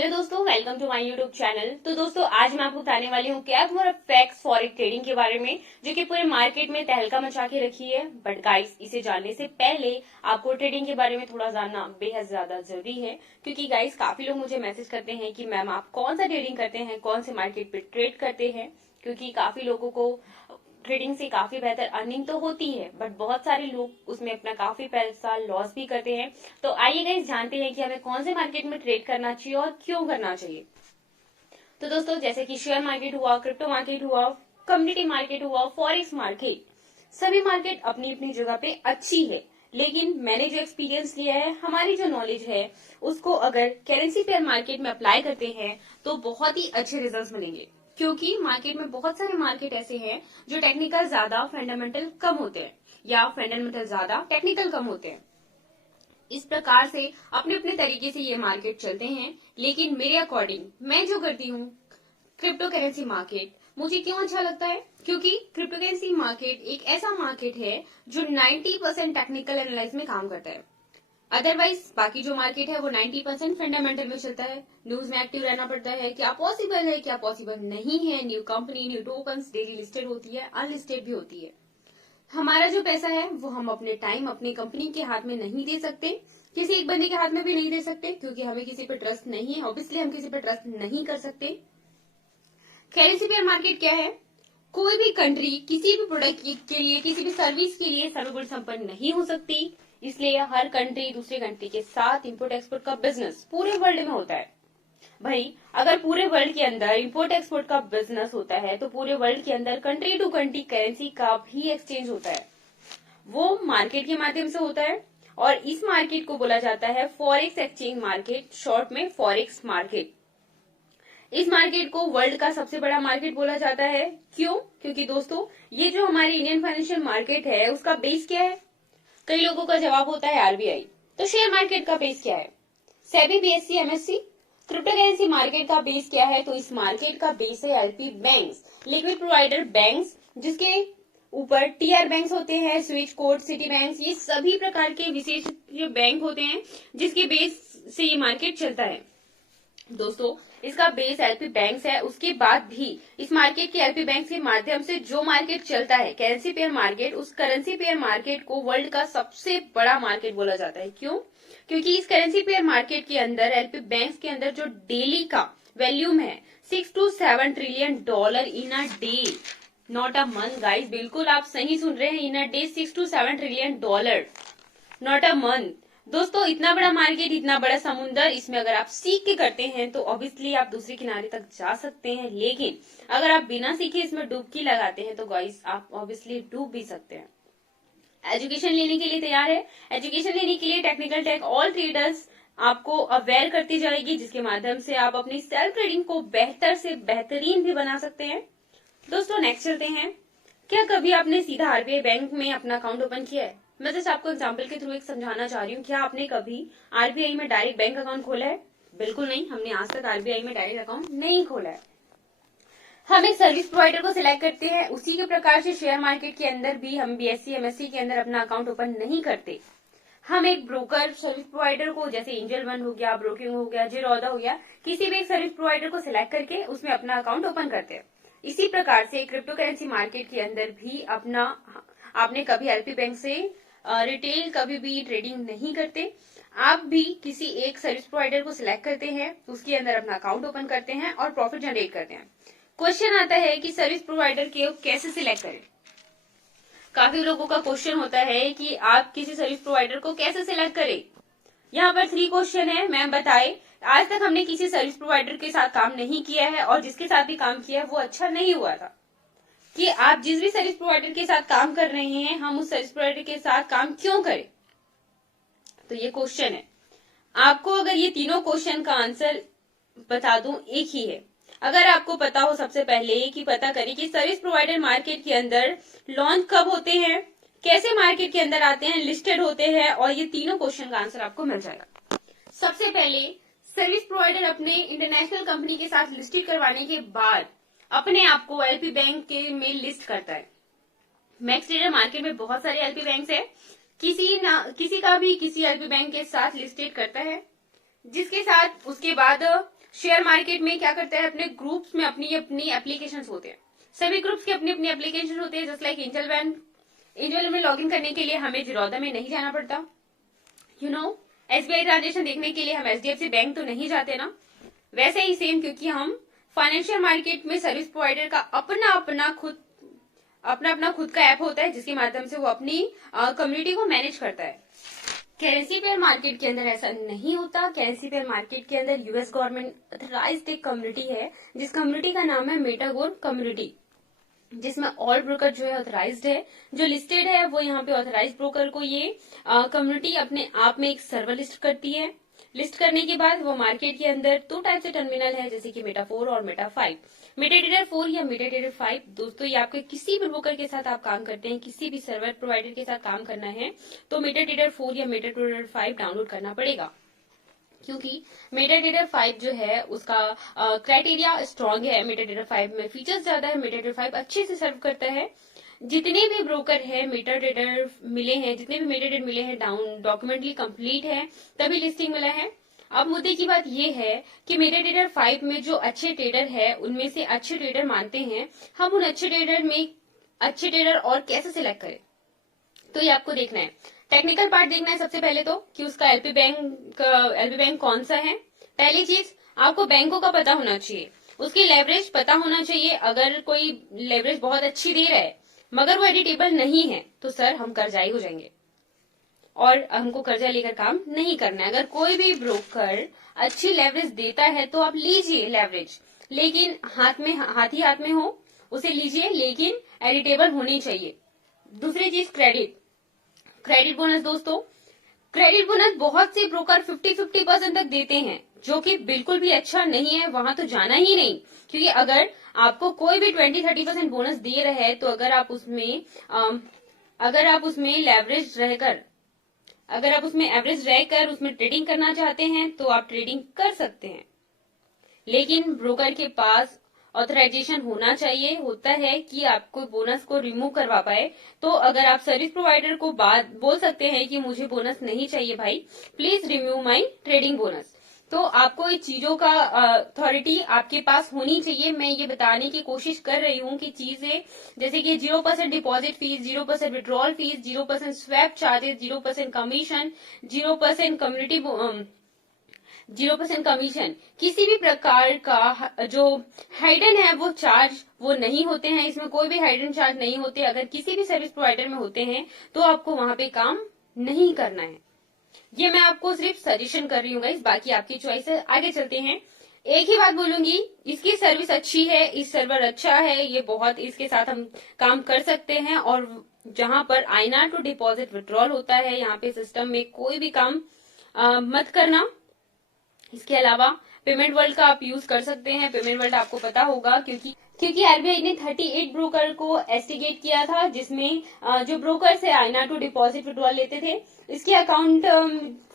Hello दोस्तों, welcome to my YouTube channel. तो दोस्तों, आज मैं आपको बताने वाली हूँ क्या तुम्हारा फैक्ट्स फॉरेक्स ट्रेडिंग के बारे में, जो कि पूरे मार्केट में तहलका मचा के रखी है। बट गाइस, इसे जानने से पहले आपको ट्रेडिंग के बारे में थोड़ा जानना बेहद ज्यादा जरूरी है, क्योंकि गाइस काफी लोग मुझे मैसेज करते हैं कि मैम आप कौन सा ट्रेडिंग करते हैं, कौन से मार्केट पे ट्रेड करते हैं। क्योंकि काफी लोगों को ट्रेडिंग से काफी बेहतर अर्निंग तो होती है, बट बहुत सारे लोग उसमें अपना काफी पैसा लॉस भी करते हैं। तो आइए गाइस जानते हैं कि हमें कौन से मार्केट में ट्रेड करना चाहिए और क्यों करना चाहिए। तो दोस्तों, जैसे कि शेयर मार्केट हुआ, क्रिप्टो मार्केट हुआ, कम्युनिटी मार्केट हुआ, फॉरेक्स मार्केट, सभी मार्केट अपनी अपनी जगह पे अच्छी है। लेकिन मैंने जो एक्सपीरियंस लिया है, हमारी जो नॉलेज है, उसको अगर करेंसी पेयर मार्केट में अप्लाई करते हैं तो बहुत ही अच्छे रिजल्ट्स मिलेंगे। क्योंकि मार्केट में बहुत सारे मार्केट ऐसे हैं जो टेक्निकल ज्यादा फंडामेंटल कम होते हैं, या फंडामेंटल ज्यादा टेक्निकल कम होते हैं। इस प्रकार से अपने अपने तरीके से ये मार्केट चलते हैं। लेकिन मेरे अकॉर्डिंग मैं जो करती हूँ, क्रिप्टो करेंसी मार्केट मुझे क्यों अच्छा लगता है, क्योंकि क्रिप्टो करेंसी मार्केट एक ऐसा मार्केट है जो 90% टेक्निकल एनालिसिस में काम करता है। अदरवाइज बाकी जो मार्केट है वो 90% फंडामेंटल में चलता है। न्यूज में एक्टिव रहना पड़ता है, क्या पॉसिबल है क्या पॉसिबल नहीं है। New company, new tokens daily listed होती है, अनलिस्टेड भी होती है। हमारा जो पैसा है वो हम अपने टाइम अपनी कंपनी के हाथ में नहीं दे सकते, किसी एक बंदे के हाथ में भी नहीं दे सकते, क्योंकि हमें किसी पे ट्रस्ट नहीं है। ऑब्वियसली हम किसी पे ट्रस्ट नहीं कर सकते। करेंसी पेयर मार्केट क्या है? कोई भी कंट्री किसी भी प्रोडक्ट के लिए, किसी भी सर्विस के लिए सर्वगुण संपन्न नहीं हो सकती। इसलिए हर कंट्री दूसरे कंट्री के साथ इंपोर्ट एक्सपोर्ट का बिजनेस पूरे वर्ल्ड में होता है। भाई, अगर पूरे वर्ल्ड के अंदर इंपोर्ट एक्सपोर्ट का बिजनेस होता है तो पूरे वर्ल्ड के अंदर कंट्री टू कंट्री करेंसी का भी एक्सचेंज होता है। वो मार्केट के माध्यम से होता है, और इस मार्केट को बोला जाता है फॉरेक्स एक्सचेंज मार्केट, शॉर्ट में फॉरेक्स मार्केट। इस मार्केट को वर्ल्ड का सबसे बड़ा मार्केट बोला जाता है। क्यों? क्योंकि दोस्तों, ये जो हमारी इंडियन फाइनेंशियल मार्केट है उसका बेस क्या है? कई लोगों का जवाब होता है आरबीआई। तो शेयर मार्केट का बेस क्या है? SEBI, BSc, MSc. Crypto currency market का बेस क्या है? तो इस मार्केट का बेस है LP banks, liquid provider banks, जिसके ऊपर टीआर बैंक्स होते हैं, स्विच कोड, सिटी बैंक्स, ये सभी प्रकार के विशेष जो बैंक होते हैं जिसके बेस से ये मार्केट चलता है। दोस्तों, इसका बेस एलपी बैंक्स है। उसके बाद भी इस मार्केट के एलपी बैंक्स के माध्यम से जो मार्केट चलता है करेंसी पेयर मार्केट, उस करेंसी पेयर मार्केट को वर्ल्ड का सबसे बड़ा मार्केट बोला जाता है। क्यों? क्योंकि इस करेंसी पेयर मार्केट के अंदर एलपी बैंक्स के अंदर जो डेली का वैल्यूम है 6 to 7 trillion dollar in a day, not a month guys. बिल्कुल आप सही सुन रहे हैं, in a day 6 to 7 trillion dollar, not a month. दोस्तों, इतना बड़ा मार्केट, इतना बड़ा समुंदर, इसमें अगर आप सीख के करते हैं तो ऑब्वियसली आप दूसरे किनारे तक जा सकते हैं। लेकिन अगर आप बिना सीखे इसमें डुबकी लगाते हैं तो गाइस आप ऑब्वियसली डूब भी सकते हैं। एजुकेशन लेने के लिए तैयार है? एजुकेशन लेने के लिए टेक्निकल टेक ऑल ट्रेडर्स आपको अवेयर करती जाएगी, जिसके माध्यम से आप अपनी सेल्फ ट्रेडिंग को बेहतर से बेहतरीन भी बना सकते हैं। दोस्तों, नेक्स्ट चलते हैं। क्या कभी आपने सीधा आरबीआई बैंक में अपना अकाउंट ओपन किया है? मैं जस्ट आपको एग्जांपल के थ्रू एक समझाना चाह रही हूँ। क्या आपने कभी आरबीआई में डायरेक्ट बैंक अकाउंट खोला है? बिल्कुल नहीं, हमने आज तक आरबीआई में डायरेक्ट अकाउंट नहीं खोला है। हम एक सर्विस प्रोवाइडर को सिलेक्ट करते हैं, उसी के प्रकार से शेयर मार्केट के अंदर भी हम बीएससी, एमएससी के अंदर अपना अकाउंट ओपन नहीं करते। हम एक ब्रोकर सर्विस प्रोवाइडर को, जैसे एंजल वन हो गया, ब्रोकिंग हो गया, जिरोदा हो गया, किसी भी एक सर्विस प्रोवाइडर को सिलेक्ट करके उसमें अपना अकाउंट ओपन करते हैं। इसी प्रकार से क्रिप्टो करेंसी मार्केट के अंदर भी आपने कभी एलपी बैंक से रिटेल कभी भी ट्रेडिंग नहीं करते। आप भी किसी एक सर्विस प्रोवाइडर को सिलेक्ट करते हैं, उसके अंदर अपना अकाउंट ओपन करते हैं और प्रॉफिट जनरेट करते हैं। क्वेश्चन आता है कि सर्विस प्रोवाइडर को कैसे सिलेक्ट करें। काफी लोगों का क्वेश्चन होता है कि आप किसी सर्विस प्रोवाइडर को कैसे सिलेक्ट करें। यहाँ पर 3 क्वेश्चन है, मैम बताए। आज तक हमने किसी सर्विस प्रोवाइडर के साथ काम नहीं किया है, और जिसके साथ भी काम किया है वो अच्छा नहीं हुआ था। कि आप जिस भी सर्विस प्रोवाइडर के साथ काम कर रहे हैं, हम उस सर्विस प्रोवाइडर के साथ काम क्यों करें? तो ये क्वेश्चन है। आपको अगर ये तीनों क्वेश्चन का आंसर बता दूं, एक ही है। अगर आपको पता हो, सबसे पहले कि पता करें कि सर्विस प्रोवाइडर मार्केट के अंदर लॉन्च कब होते हैं, कैसे मार्केट के अंदर आते हैं, लिस्टेड होते हैं, और ये तीनों क्वेश्चन का आंसर आपको मिल जाएगा। सबसे पहले सर्विस प्रोवाइडर अपने इंटरनेशनल कंपनी के साथ लिस्टेड करवाने के बाद अपने आप को एलपी बैंक के में लिस्ट करता है। मैक्स ट्रेडर मार्केट में बहुत सारे एलपी बैंक है, किसी का भी किसी एलपी बैंक के साथ लिस्टेड करता है, जिसके साथ उसके बाद शेयर मार्केट में क्या करता है, अपने ग्रुप्स में अपनी अपनी एप्लीकेशंस होते हैं, सभी ग्रुप्स के अपने अपने एप्लीकेशन होते हैं। Just like angel one, angel में लॉगिन करने के लिए हमें जिरोधा में नहीं जाना पड़ता, एसबीआई ट्रांजेक्शन देखने के लिए हम एचडीएफसी बैंक तो नहीं जाते ना। वैसे ही सेम, क्योंकि हम फाइनेंशियल मार्केट में सर्विस प्रोवाइडर का अपना अपना खुद का ऐप होता है, जिसके माध्यम से वो अपनी कम्युनिटी को मैनेज करता है। करेंसी पेयर मार्केट के अंदर ऐसा नहीं होता। करेंसी पेयर मार्केट के अंदर यूएस गवर्नमेंट ऑथराइज्ड एक कम्युनिटी है, जिस कम्युनिटी का नाम है मेटागोर कम्युनिटी, जिसमें ऑल ब्रोकर जो है ऑथराइज्ड है, जो लिस्टेड है वो यहाँ पे ऑथराइज्ड ब्रोकर को ये कम्युनिटी अपने आप में एक सर्वर लिस्ट करती है। लिस्ट करने के बाद वो मार्केट के अंदर 2 टाइप से टर्मिनल है, जैसे कि मेटा 4 और मेटा 5। मेटाडेटर 4 या मेटाडेटर 5 दोस्तों, ये आपके किसी भी ब्रोकर के साथ आप काम करते हैं, किसी भी सर्वर प्रोवाइडर के साथ काम करना है तो मेटाडेटर 4 या मेटाडेटर 5 डाउनलोड करना पड़ेगा, क्योंकि मेटाडेटर 5 जो है उसका क्राइटेरिया स्ट्रांग है। मेटाडेटर 5 में फीचर्स ज्यादा है, मेटाडेटर 5 अच्छे से सर्व करता है। जितने भी ब्रोकर है मेटाडेटर मिले हैं, जितने भी मेटाडेटर मिले हैं डॉक्यूमेंटली कंप्लीट है, तभी लिस्टिंग मिला है। अब मुद्दे की बात ये है कि मेटाडेटर 5 में जो अच्छे ट्रेडर है, उनमें से अच्छे ट्रेडर मानते हैं, हम उन अच्छे ट्रेडर और कैसे सिलेक्ट करें, तो ये आपको देखना है। टेक्निकल पार्ट देखना है सबसे पहले तो, कि उसका एलपी बैंक कौन सा है। पहली चीज, आपको बैंकों का पता होना चाहिए, उसकी लेवरेज पता होना चाहिए। अगर कोई लेवरेज बहुत अच्छी दे रहा है मगर वो एडिटेबल नहीं है तो सर हम कर्जाई हो जाएंगे और हमको कर्जा लेकर काम नहीं करना है। अगर कोई भी ब्रोकर अच्छी लेवरेज देता है तो आप लीजिए लेवरेज, लेकिन हाथ ही हाथ में हो उसे लीजिए, लेकिन एडिटेबल होनी चाहिए। दूसरी चीज, क्रेडिट बोनस दोस्तों, क्रेडिट बोनस बहुत से ब्रोकर 50-50% तक देते हैं, जो कि बिल्कुल भी अच्छा नहीं है, वहां तो जाना ही नहीं। क्योंकि अगर आपको कोई भी 20-30% बोनस दे रहे हैं तो अगर आप उसमें लेवरेज रहकर, अगर आप उसमें एवरेज रहकर उसमें ट्रेडिंग करना चाहते हैं तो आप ट्रेडिंग कर सकते हैं, लेकिन ब्रोकर के पास ऑथराइजेशन होता है कि आपको बोनस को रिमूव करवा पाए। तो अगर आप सर्विस प्रोवाइडर को बात बोल सकते हैं कि मुझे बोनस नहीं चाहिए भाई, please remove my trading bonus, तो आपको इस चीजों का अथॉरिटी आपके पास होनी चाहिए। मैं ये बताने की कोशिश कर रही हूँ कि चीजें जैसे कि 0% deposit fees, 0% withdrawal fees, 0% swap charges, 0% commission, 0% commission, किसी भी प्रकार का जो हाइडन है वो चार्ज वो नहीं होते हैं। इसमें कोई भी हाइडन चार्ज नहीं होते। अगर किसी भी सर्विस प्रोवाइडर में होते हैं तो आपको वहां पे काम नहीं करना है। ये मैं आपको सिर्फ सजेशन कर रही हूँ गाइस, बाकी आपकी चॉइस है। आगे चलते हैं। एक ही बात बोलूंगी, इसकी सर्विस अच्छी है, इस सर्वर अच्छा है, ये बहुत, इसके साथ हम काम कर सकते हैं। और जहां पर आईएनआर टू डिपॉजिट विड्रॉल होता है, यहाँ पे सिस्टम में कोई भी काम मत करना। इसके अलावा पेमेंट वर्ल्ड का आप यूज कर सकते हैं। पेमेंट वर्ल्ड आपको पता होगा क्योंकि आरबीआई ने 38 ब्रोकर को एस्टिगेट किया था, जिसमें जो ब्रोकर से आईएनआर टू डिपॉजिट विड्रॉल लेते थे, इसके अकाउंट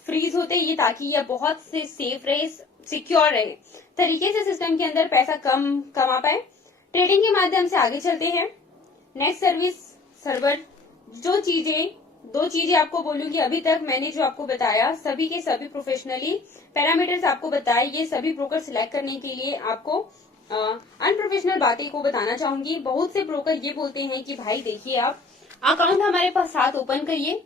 फ्रीज होते, ये ताकि ये बहुत से सेफ रहे, सिक्योर रहे तरीके से सिस्टम के अंदर पैसा कम कमा पाए। ट्रेडिंग के माध्यम से आगे चलते हैं। नेक्स्ट सर्वर, दो चीजें आपको बोलूंगी। अभी तक मैंने जो आपको बताया सभी के सभी प्रोफेशनली पैरामीटर्स आपको बताए, ये सभी ब्रोकर सिलेक्ट करने के लिए आपको अनप्रोफेशनल बातें को बताना चाहूंगी। बहुत से ब्रोकर ये बोलते हैं कि भाई देखिए, आप अकाउंट हमारे पास साथ ओपन करिए,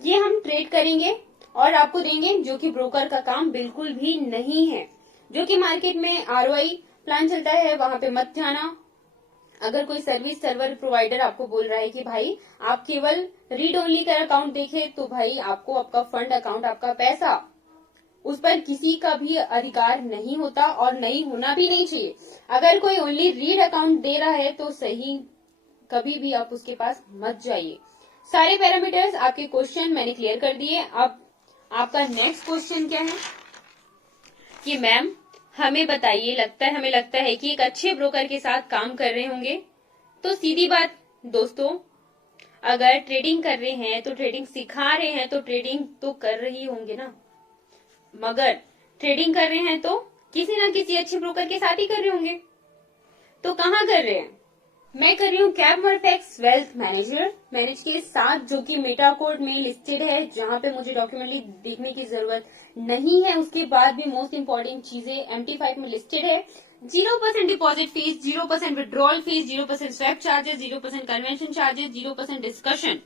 ये हम ट्रेड करेंगे और आपको देंगे, जो कि ब्रोकर का काम बिल्कुल भी नहीं है। जो कि मार्केट में आरओआई प्लान चलता है, वहां पे मत जाना। अगर कोई सर्विस सर्वर प्रोवाइडर आपको बोल रहा है कि भाई आप केवल रीड ओनली कर अकाउंट देखें, तो भाई आपको आपका फंड अकाउंट, आपका पैसा, उस पर किसी का भी अधिकार नहीं होता और नहीं होना भी नहीं चाहिए। अगर कोई ओनली रीड अकाउंट दे रहा है तो सही, कभी भी आप उसके पास मत जाइए। सारे पैरामीटर्स आपके क्वेश्चन मैंने क्लियर कर दिए। अब आपका नेक्स्ट क्वेश्चन क्या है कि मैम हमें बताइए, हमें लगता है कि एक अच्छे ब्रोकर के साथ काम कर रहे होंगे। तो सीधी बात दोस्तों, अगर ट्रेडिंग कर रहे हैं तो ट्रेडिंग सिखा रहे हैं तो ट्रेडिंग तो कर रही होंगे ना, मगर ट्रेडिंग कर रहे हैं तो किसी ना किसी अच्छे ब्रोकर के साथ ही कर रहे होंगे। तो कहाँ कर रहे हैं? मैं कर रही हूँ कैपमरफेक्स वेल्थ मैनेज के साथ, जो कि मेटा कोड में लिस्टेड है, जहां पे मुझे डॉक्यूमेंटली देखने की जरूरत नहीं है। उसके बाद भी मोस्ट इंपॉर्टेंट चीजें MT5 में लिस्टेड है। 0% deposit fees, 0% withdrawal fees, 0% swap charges, 0% conversion charges, 0% discussion.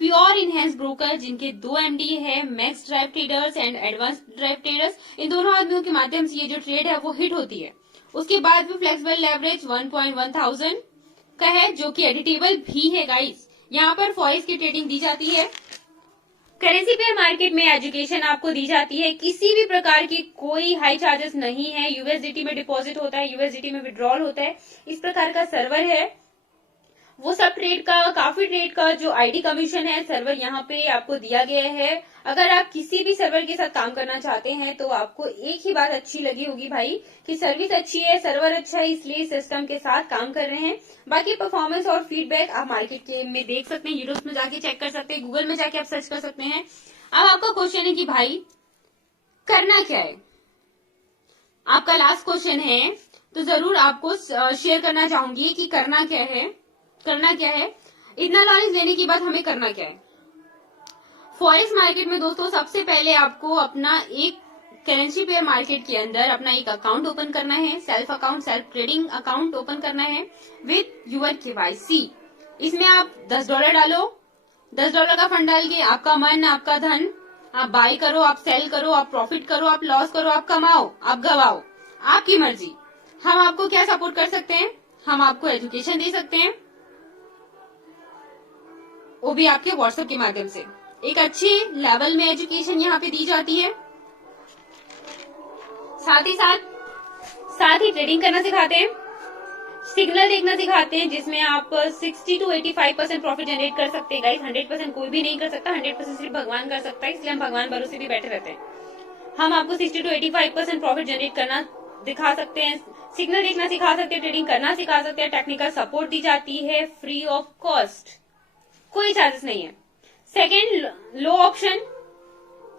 Pure इनहेंस ब्रोकर जिनके 2 MD है, max drive traders and advance drive traders, इन दोनों आदमियों के माध्यम से ये जो ट्रेड है वो हिट होती है। उसके बाद भी फ्लेक्सिबल लेवरेज 1.1000 का है, जो कि एडिटेबल भी है गाइस। यहाँ पर फॉरेक्स की ट्रेडिंग दी जाती है। करेंसी पेयर मार्केट में एजुकेशन आपको दी जाती है। किसी भी प्रकार की कोई हाई चार्जेस नहीं है। USDT में डिपॉजिट होता है, USDT में विड्रॉल होता है। इस प्रकार का सर्वर है। वो सब ट्रेड का, काफी ट्रेड का जो आईडी कमीशन है, सर्वर यहाँ पे आपको दिया गया है। अगर आप किसी भी सर्वर के साथ काम करना चाहते हैं तो आपको एक ही बात अच्छी लगी होगी भाई, कि सर्विस अच्छी है, सर्वर अच्छा है, इसलिए सिस्टम के साथ काम कर रहे हैं। बाकी परफॉर्मेंस और फीडबैक आप मार्केट के में देख सकते हैं, यूट्यूब में जाके चेक कर सकते हैं, गूगल में जाके आप सर्च कर सकते हैं। अब आपका क्वेश्चन है कि भाई करना क्या है। आपका लास्ट क्वेश्चन है, तो जरूर आपको शेयर करना चाहूंगी कि करना क्या है। इतना नॉलेज लेने के बाद हमें करना क्या है। फॉरेक्स मार्केट में दोस्तों सबसे पहले आपको अपना एक करेंसी पेयर मार्केट के अंदर अपना एक अकाउंट ओपन करना है। Self account, self trading account open करना है विथ यूर KYC। इसमें आप $10 डालो। $10 का फंड डाल के आपका मन, आपका धन, आप बाय करो, आप सेल करो, आप प्रॉफिट करो, आप लॉस करो, आप कमाओ, आप गवाओ, आपकी मर्जी। हम आपको क्या सपोर्ट कर सकते हैं, हम आपको एजुकेशन दे सकते हैं, वो भी आपके व्हाट्सएप के माध्यम से। एक अच्छे लेवल में एजुकेशन यहाँ पे दी जाती है। साथ ही ट्रेडिंग करना सिखाते हैं, सिग्नल देखना सिखाते हैं, जिसमें आप 60 to 85% प्रॉफिट जनरेट कर सकते हैं गाइस। 100% कोई भी नहीं कर सकता, 100% सिर्फ भगवान कर सकता है, इसलिए हम भगवान भरोसे भी बैठे रहते हैं। हम आपको 60 to 85% प्रॉफिट जनरेट करना दिखा सकते हैं, सिग्नल देखना सिखा सकते हैं, ट्रेडिंग करना सिखा सकते हैं, टेक्निकल सपोर्ट दी जाती है फ्री ऑफ कॉस्ट, कोई चार्जेस नहीं है। सेकेंड लो ऑप्शन,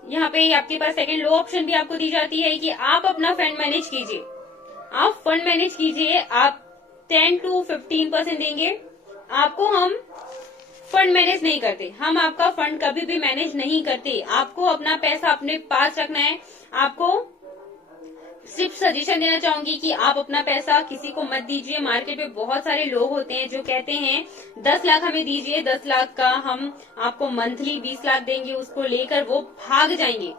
यहाँ पे आपके पास सेकेंड लो ऑप्शन भी आपको दी जाती है कि आप अपना फंड मैनेज कीजिए। आप फंड मैनेज कीजिए, आप 10 to 15% देंगे। आपको हम फंड मैनेज नहीं करते, हम आपका फंड कभी भी मैनेज नहीं करते। आपको अपना पैसा अपने पास रखना है। आपको सिर्फ सजेशन देना चाहूंगी कि आप अपना पैसा किसी को मत दीजिए। मार्केट में बहुत सारे लोग होते हैं जो कहते हैं 10 लाख हमें दीजिए, 10 लाख का हम आपको मंथली 20 लाख देंगे, उसको लेकर वो भाग जाएंगे।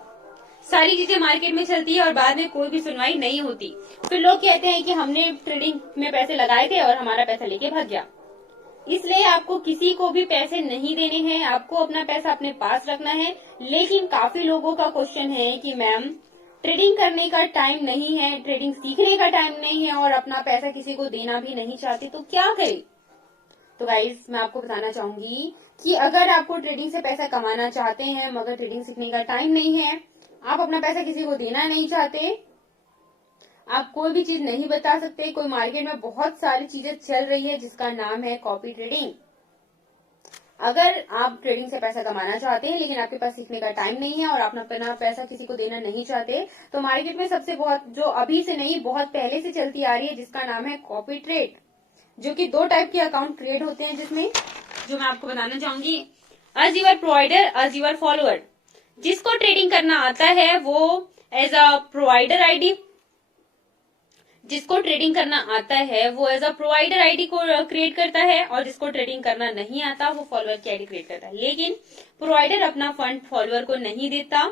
सारी चीजें मार्केट में चलती है और बाद में कोई भी सुनवाई नहीं होती। फिर लोग कहते हैं कि हमने ट्रेडिंग में पैसे लगाए थे और हमारा पैसा लेके भाग गया। इसलिए आपको किसी को भी पैसे नहीं देने हैं, आपको अपना पैसा अपने पास रखना है। लेकिन काफी लोगों का क्वेश्चन है कि मैम ट्रेडिंग करने का टाइम नहीं है, ट्रेडिंग सीखने का टाइम नहीं है और अपना पैसा किसी को देना भी नहीं चाहते, तो क्या करें। तो गाइस मैं आपको बताना चाहूंगी कि अगर आपको ट्रेडिंग से पैसा कमाना चाहते हैं मगर ट्रेडिंग सीखने का टाइम नहीं है, आप अपना पैसा किसी को देना नहीं चाहते, आप कोई भी चीज नहीं बता सकते, कोई मार्केट में बहुत सारी चीजें चल रही है जिसका नाम है कॉपी ट्रेडिंग। अगर आप ट्रेडिंग से पैसा कमाना चाहते हैं लेकिन आपके पास सीखने का टाइम नहीं है और आप अपना पैसा किसी को देना नहीं चाहते, तो मार्केट में सबसे बहुत जो अभी से नहीं बहुत पहले से चलती आ रही है जिसका नाम है कॉपी ट्रेड, जो कि 2 टाइप के अकाउंट क्रिएट होते हैं, जिसमें जो मैं आपको बताना चाहूंगी, as your provider, as your follower. जिसको ट्रेडिंग करना आता है वो एज अ प्रोवाइडर आईडी, जिसको ट्रेडिंग करना आता है वो एज अ प्रोवाइडर आईडी को क्रिएट करता है, और जिसको ट्रेडिंग करना नहीं आता वो फॉलोअर की आईडी क्रिएट करता है। लेकिन प्रोवाइडर अपना फंड फॉलोअर को नहीं देता,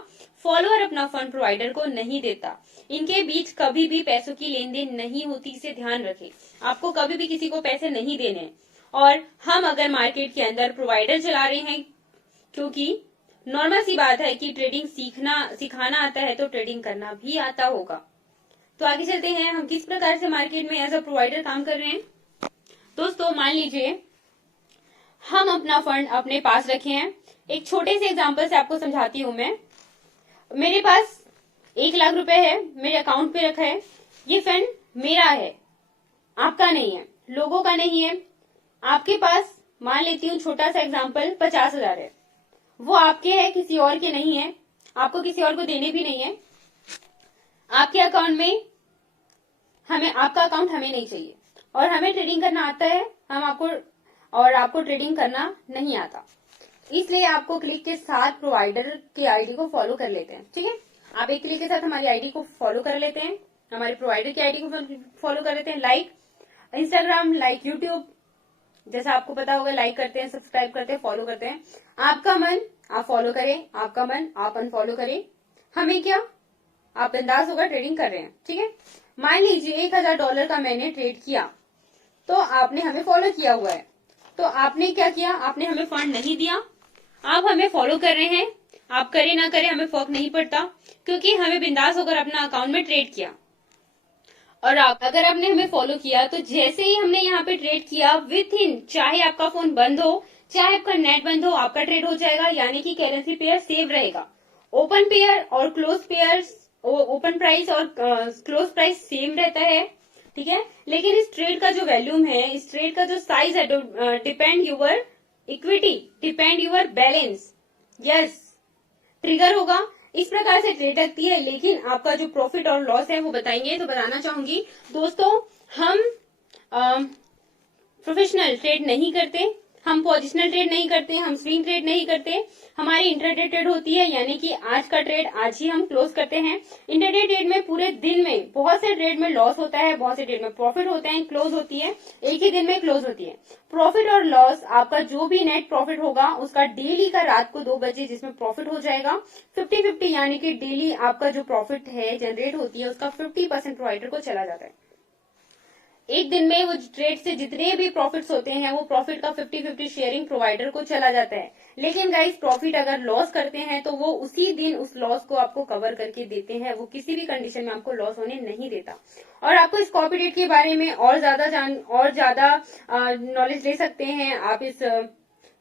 फॉलोअर अपना फंड प्रोवाइडर को नहीं देता। इनके बीच कभी भी पैसों की लेन देन नहीं होती, इसे ध्यान रखें। आपको कभी भी किसी को पैसे नहीं देने। और हम अगर मार्केट के अंदर प्रोवाइडर चला रहे हैं, क्योंकि नॉर्मल सी बात है कि ट्रेडिंग सिखाना आता है तो ट्रेडिंग करना भी आता होगा। तो आगे चलते हैं, हम किस प्रकार से मार्केट में एज अ प्रोवाइडर काम कर रहे हैं। दोस्तों मान लीजिए हम अपना फंड अपने पास रखे हैं। एक छोटे से एग्जांपल से आपको समझाती हूं मैं। मेरे पास 1 लाख रुपए है, मेरे अकाउंट पे रखा है। ये फंड मेरा है, आपका नहीं है, लोगों का नहीं है। आपके पास मान लेती हूँ छोटा सा एग्जाम्पल 50,000 है, वो आपके है, किसी और के नहीं है, आपको किसी और को देने भी नहीं है। आपके अकाउंट में आपका अकाउंट हमें नहीं चाहिए, और हमें ट्रेडिंग करना आता है, और आपको ट्रेडिंग करना नहीं आता, इसलिए आपको क्लिक के साथ प्रोवाइडर की आईडी को फॉलो कर लेते हैं। ठीक है, आप एक क्लिक के साथ हमारी आईडी को फॉलो कर लेते हैं, हमारे प्रोवाइडर की आईडी को फॉलो कर लेते हैं। लाइक इंस्टाग्राम, लाइक यूट्यूब, जैसा आपको पता होगा, लाइक करते हैं, सब्सक्राइब करते हैं, फॉलो करते हैं। आपका मन आप फॉलो करें, आपका मन आप अनफॉलो करें, हमें क्या, आप बिंदास होकर ट्रेडिंग कर रहे हैं। ठीक है, मान लीजिए $1000 का मैंने ट्रेड किया, तो आपने हमें फॉलो किया हुआ है, तो आपने क्या किया, आपने हमें फंड नहीं दिया, आप हमें फॉलो कर रहे हैं। आप करें ना करें हमें फर्क नहीं पड़ता, क्योंकि हमें बिंदास होकर अपना अकाउंट में ट्रेड किया। और अगर आपने हमें फॉलो किया, तो जैसे ही हमने यहाँ पे ट्रेड किया, विथ इन, चाहे आपका फोन बंद हो, चाहे आपका नेट बंद हो, आपका ट्रेड हो जाएगा, यानी कि करेंसी पेयर सेव रहेगा। ओपन पेयर और क्लोज पेयर, ओपन प्राइस और क्लोज प्राइस सेम रहता है। ठीक है, लेकिन इस ट्रेड का जो वैल्यूम है, इस ट्रेड का जो साइज है, depend your equity, depend your balance, yes, trigger होगा। इस प्रकार से ट्रेड लगती है, लेकिन आपका जो प्रॉफिट और लॉस है वो बताएंगे। तो बताना चाहूंगी दोस्तों, हम प्रोफेशनल ट्रेड नहीं करते, हम पोजिशनल ट्रेड नहीं करते, हम स्विंग ट्रेड नहीं करते, हमारी इंटरडे ट्रेड होती है, यानी कि आज का ट्रेड आज ही हम क्लोज करते हैं। इंटरडे ट्रेड में पूरे दिन में बहुत से ट्रेड में लॉस होता है, बहुत से ट्रेड में प्रॉफिट होते हैं, क्लोज होती है, एक ही दिन में क्लोज होती है। प्रॉफिट और लॉस, आपका जो भी नेट प्रॉफिट होगा उसका डेली का रात को 2 बजे जिसमें प्रॉफिट हो जाएगा 50-50, यानी कि डेली आपका जो प्रॉफिट है जनरेट होती है उसका 50% प्रोवाइडर को चला जाता है। एक दिन में वो ट्रेड से जितने भी प्रॉफिट्स होते हैं, वो प्रॉफिट का 50-50 शेयरिंग प्रोवाइडर को चला जाता है। लेकिन गाइस, प्रॉफिट अगर लॉस करते हैं तो वो उसी दिन उस लॉस को आपको कवर करके देते हैं, वो किसी भी कंडीशन में आपको लॉस होने नहीं देता। और आपको इस कॉपी ट्रेड के बारे में और ज्यादा नॉलेज ले सकते हैं आप, इस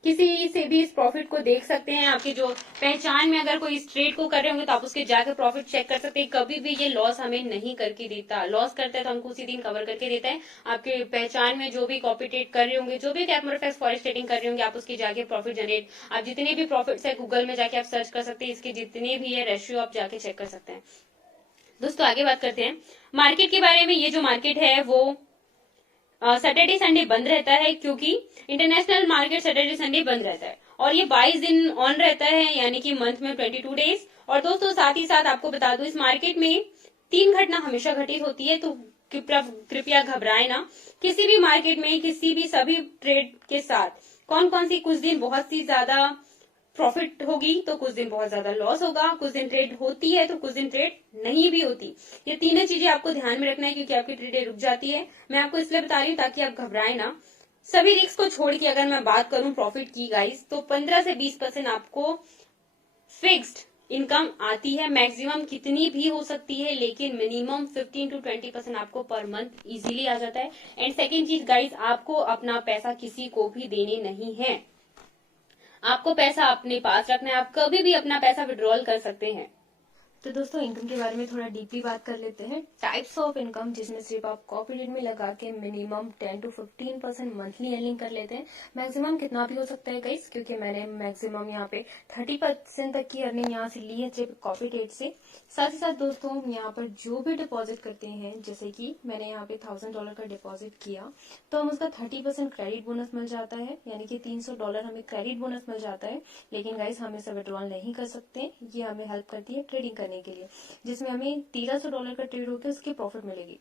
किसी से भी इस प्रॉफिट को देख सकते हैं। आपकी जो पहचान में अगर कोई इस ट्रेड को कर रहे होंगे तो आप उसके जाकर प्रॉफिट चेक कर सकते हैं। कभी भी ये लॉस हमें नहीं करके देता, लॉस करता है तो हमको उसी दिन कवर करके देता है। आपके पहचान में जो भी कॉपी ट्रेड कर रहे होंगे, जो भी कैपमोरफेक्स फॉरेक्स ट्रेडिंग कर रहे होंगे, आप उसके जाके प्रॉफिट जनरेट, आप जितने भी प्रॉफिट्स है गूगल में जाके आप सर्च कर सकते हैं, इसके जितने भी है रेशियो आप जाके चेक कर सकते हैं। दोस्तों आगे बात करते हैं मार्केट के बारे में। ये जो मार्केट है वो सैटरडे संडे बंद रहता है, क्योंकि इंटरनेशनल मार्केट सैटरडे संडे बंद रहता है, और ये 22 दिन ऑन रहता है, यानी कि मंथ में 22 डेज। और दोस्तों साथ ही साथ आपको बता दूं, इस मार्केट में 3 घटना हमेशा घटित होती है, तो कृपया घबराए ना। किसी भी मार्केट में किसी भी सभी ट्रेड के साथ कौन कौन सी, कुछ दिन बहुत सी ज्यादा प्रॉफिट होगी तो कुछ दिन बहुत ज्यादा लॉस होगा, कुछ दिन ट्रेड होती है तो कुछ दिन ट्रेड नहीं भी होती। ये तीनों चीजें आपको ध्यान में रखना है, क्योंकि आपकी ट्रेडें रुक जाती है। मैं आपको इसलिए बता रही हूँ ताकि आप घबराए ना। सभी रिस्क को छोड़ के अगर मैं बात करूं प्रॉफिट की गाइस, तो 15 से 20% आपको फिक्स्ड इनकम आती है। मैक्सिमम कितनी भी हो सकती है, लेकिन मिनिमम 15 to 20% आपको पर मंथ इजीली आ जाता है। एंड सेकेंड चीज गाइस, आपको अपना पैसा किसी को भी देने नहीं है, आपको पैसा अपने पास रखना है, आप कभी भी अपना पैसा विड्रॉल कर सकते हैं। तो दोस्तों इनकम के बारे में थोड़ा डीपली बात कर लेते हैं। टाइप्स ऑफ इनकम, जिसमें सिर्फ आप कॉपी रेट में लगा के मिनिमम 10 to 15% मंथली अर्निंग कर लेते हैं। मैक्सिमम कितना भी हो सकता है गाइस, क्योंकि मैंने मैक्सिमम यहाँ पे 30% तक की अर्निंग यहाँ से ली है सिर्फ कॉपी रेट से। साथ ही साथ दोस्तों हम यहाँ पर जो भी डिपॉजिट करते हैं, जैसे कि मैंने यहाँ पे $1000 का डिपॉजिट किया, तो हम उसका 30% क्रेडिट बोनस मिल जाता है, यानी कि $300 हमें क्रेडिट बोनस मिल जाता है। लेकिन गाइस हम इसे विड्रॉल नहीं कर सकते, ये हमें हेल्प करती है ट्रेडिंग करने के लिए, जिसमें हमें $1300 का ट्रेड होकर उसकी प्रॉफिट मिलेगी।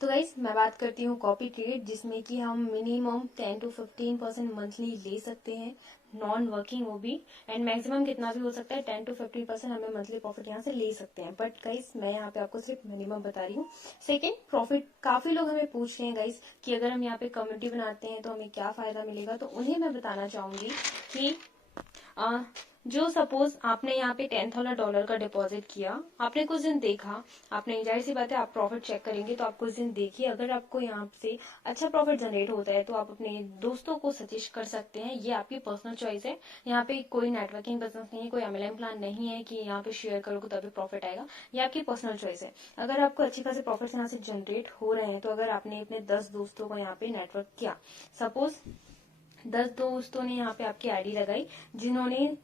तो गाइस मैं बात करती हूँ कॉपी ट्रेड, जिसमें कि हम मिनिमम 10 to 15% मंथली ले सकते हैं, नॉन वर्किंग वो भी। एंड मैक्सिमम कितना भी हो सकता है, 10 to 15% हमें मंथली प्रॉफिट यहाँ से ले सकते हैं। बट गाइस मैं यहाँ पे आपको सिर्फ मिनिमम बता रही हूँ। Second, profit. काफी लोग हमें पूछ रहे हैं गाइस कि अगर हम यहाँ पे कम्युनिटी बनाते हैं तो हमें क्या फायदा मिलेगा, तो उन्हें मैं बताना चाहूंगी कि जो सपोज आपने यहाँ पे $10,000 का डिपॉजिट किया, आपने कुछ दिन देखा, आपने, जाहिर सी बात है आप प्रॉफिट चेक करेंगे तो आप कुछ दिन देखिए, अगर आपको यहाँ से अच्छा प्रॉफिट जनरेट होता है तो आप अपने दोस्तों को सजेस्ट कर सकते हैं। ये आपकी पर्सनल चॉइस है, यहाँ पे कोई नेटवर्किंग बिजनेस नहीं है, कोई MLM प्लान नहीं है कि यहाँ पे शेयर करोगे तभी प्रॉफिट आएगा। ये आपकी पर्सनल चॉइस है। अगर आपको अच्छी खासी प्रॉफिट यहाँ से जनरेट हो रहे हैं, तो अगर आपने अपने 10 दोस्तों को यहाँ पे नेटवर्क किया, सपोज 10 दोस्तों ने यहाँ पे आपकी आईडी लगाई, जिन्होंने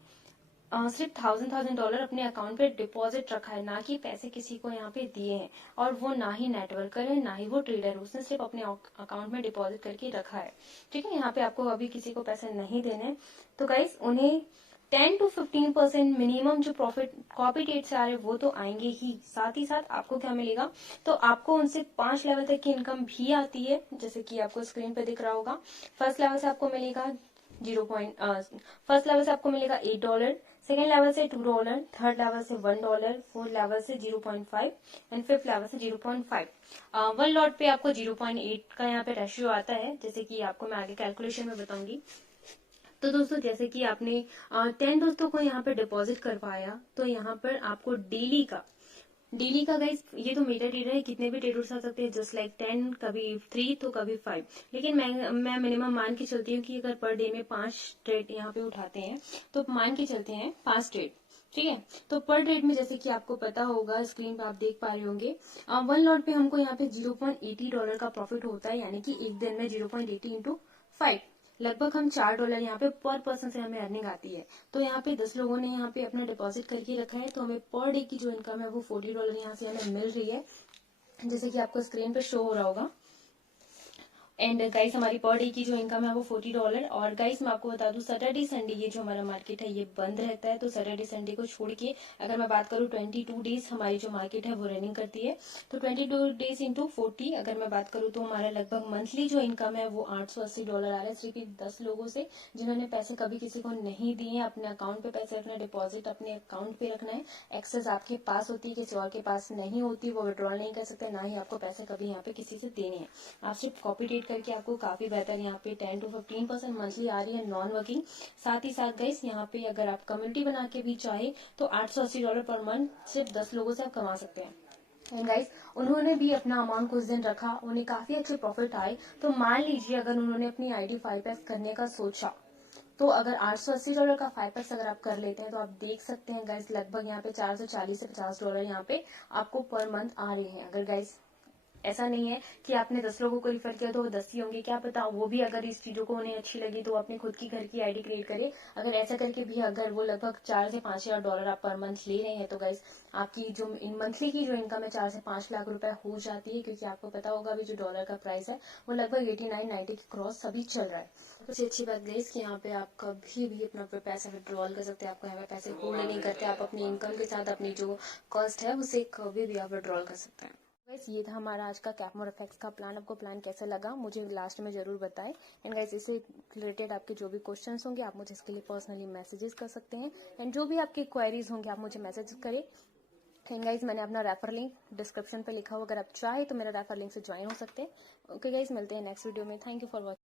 सिर्फ $1000 अपने अकाउंट पे डिपॉजिट रखा है, ना कि पैसे किसी को यहाँ पे दिए हैं। और वो ना ही नेटवर्कर है, ना ही वो ट्रेडर है, उसने सिर्फ अपने अकाउंट में डिपॉजिट करके रखा है। ठीक है, यहाँ पे आपको अभी किसी को पैसे नहीं देने। तो गाइस उन्हें 10 to 15% मिनिमम जो प्रॉफिट कॉपी डेट से आ रहे वो तो आएंगे ही, साथ ही साथ आपको क्या मिलेगा, तो आपको उनसे 5 लेवल तक की इनकम भी आती है, जैसे कि आपको स्क्रीन पे दिख रहा होगा। फर्स्ट लेवल से आपको मिलेगा फर्स्ट लेवल से आपको मिलेगा $8, सेकेंड लेवल से $2, थर्ड लेवल से $1, फोर्थ लेवल से 0.5 एंड फिफ्थ लेवल से 0.5। वन लॉट पे आपको 0.8 का यहाँ पे रेशियो आता है, जैसे कि आपको मैं आगे कैलकुलेशन में बताऊंगी। तो दोस्तों जैसे कि आपने 10 दोस्तों को यहाँ पे डिपॉजिट करवाया, तो यहाँ पर आपको डेली का गाइस, ये तो मेटा ट्रेडर है, कितने भी ट्रेडर्स आ सकते हैं, जस्ट लाइक 10, कभी 3 तो कभी 5। लेकिन मैं मिनिमम मान के चलती हूँ कि अगर पर डे में 5 ट्रेड यहाँ पे उठाते हैं, तो मान के चलते हैं 5 ट्रेड। ठीक है, तो पर ट्रेड में जैसे कि आपको पता होगा, स्क्रीन पे आप देख पा रहे होंगे, वन लॉट पे हमको यहाँ पे $0.80 का प्रॉफिट होता है, यानी कि एक दिन में 0.80 इंटू 5, लगभग हम $4 यहाँ पे पर पर्सन से हमें अर्निंग आती है। तो यहाँ पे 10 लोगों ने यहाँ पे अपना डिपॉजिट करके रखा है, तो हमें पर डे की जो इनकम है वो $40 यहाँ से हमें मिल रही है, जैसे कि आपको स्क्रीन पे शो हो रहा होगा। एंड गाइस हमारी पर डे की जो इनकम है वो $40। और गाइस मैं आपको बता दूं, सैटरडे संडे ये जो हमारा मार्केट है ये बंद रहता है। तो सैटरडे संडे को छोड़ के अगर मैं बात करूं 22 डेज हमारी जो मार्केट है वो रनिंग करती है। तो 22 डेज इंटू 40 अगर मैं बात करूं तो हमारा लगभग मंथली जो इनकम है वो $880 आ रहा है, सिर्फ 10 लोगों से जिन्होंने पैसे कभी किसी को नहीं दिए। अपने अकाउंट पे पैसे रखना, डिपॉजिट अपने अकाउंट पे रखना है, एक्सेस आपके पास होती है, किसी और के पास नहीं होती, वो विड्रॉल नहीं कर सकते, ना ही आपको पैसे कभी यहाँ पे किसी से देने हैं। आप सिर्फ कॉपी डेट करके आपको काफी बेहतर यहाँ पे 10 to 15% मंथली आ रही है नॉन वर्किंग। साथ ही साथ गाइस यहाँ पे अगर आप कम्युनिटी बना के भी चाहे तो $880 पर मंथ सिर्फ 10 लोगों से आप कमा सकते हैं। एंड गाइस उन्होंने भी अपना अमाउंट कुछ दिन रखा, उन्हें काफी अच्छे प्रॉफिट आए। तो मान लीजिए अगर उन्होंने अपनी आईडी 5x करने का सोचा, तो अगर $880 का 5x अगर आप कर लेते हैं, तो आप देख सकते हैं गाइस लगभग यहाँ पे $440 से $50 यहाँ पे आपको पर मंथ आ रहे हैं। अगर गाइस ऐसा नहीं है कि आपने 10 लोगों को रिफर किया तो वो 10 ही होंगे, क्या पता वो भी अगर इस चीजों को उन्हें अच्छी लगी तो अपने खुद की घर की आईडी क्रिएट करे। अगर ऐसा करके भी अगर वो लगभग 4 से 5 हजार आप पर मंथ ले रहे हैं, तो गाइस आपकी जो मंथली की जो इनकम है 4 से 5 लाख रुपए हो जाती है, क्योंकि आपको पता होगा अभी जो डॉलर का प्राइस है वो लगभग 89-90 की क्रॉस सभी चल रहा है। सबसे अच्छी बात गाइस कि यहाँ पे आप कभी भी अपना पैसा विड्रॉल कर सकते हैं, आपको यहाँ पे पैसे होल्ड नहीं करते, आप अपनी इनकम के साथ अपनी जो कॉस्ट है उसे कभी भी आप विड्रॉल कर सकते हैं। गाइस ये था हमारा आज का कैपमोर एफएक्स का प्लान। आपको प्लान कैसा लगा मुझे लास्ट में जरूर बताएं। एंड गाइस इससे रिलेटेड आपके जो भी क्वेश्चंस होंगे आप मुझे इसके लिए पर्सनली मैसेजेस कर सकते हैं, एंड जो भी आपकी क्वेरीज होंगे आप मुझे मैसेज करें। एंड गाइस मैंने अपना रेफर लिंक डिस्क्रिप्शन पे लिखा हुआ, अगर आप चाहे तो मेरा रेफर लिंक से ज्वाइन हो सकते हैं। ओके गाइस मिलते हैं नेक्स्ट वीडियो में। Thank you for watching.